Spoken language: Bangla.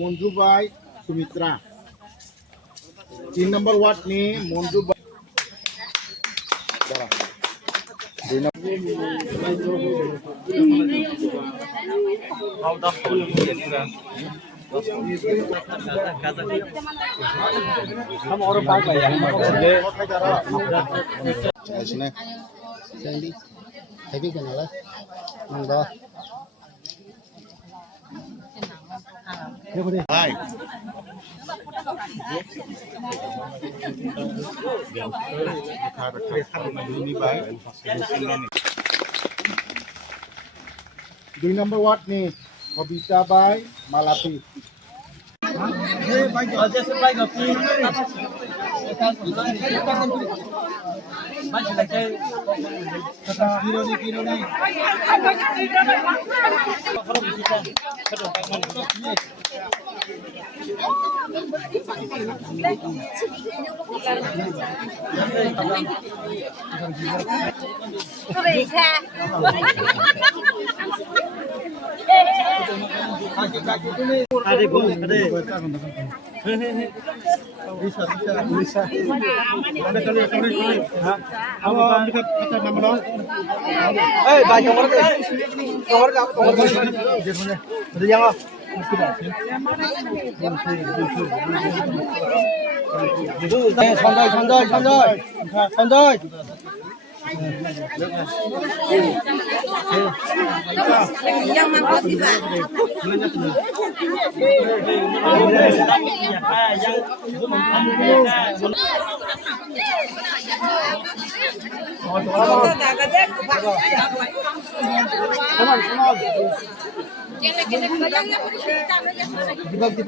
মঞ্জুবাই সুমিত্রা 3 নম্বর ওয়ার্ড নি মঞ্জুবাই हम और पार्क आए हैं ऐसे Sandy thấy cái này mong đó hai Duy number what ni Kobita by Malapi Sandoy yang mangkok tiba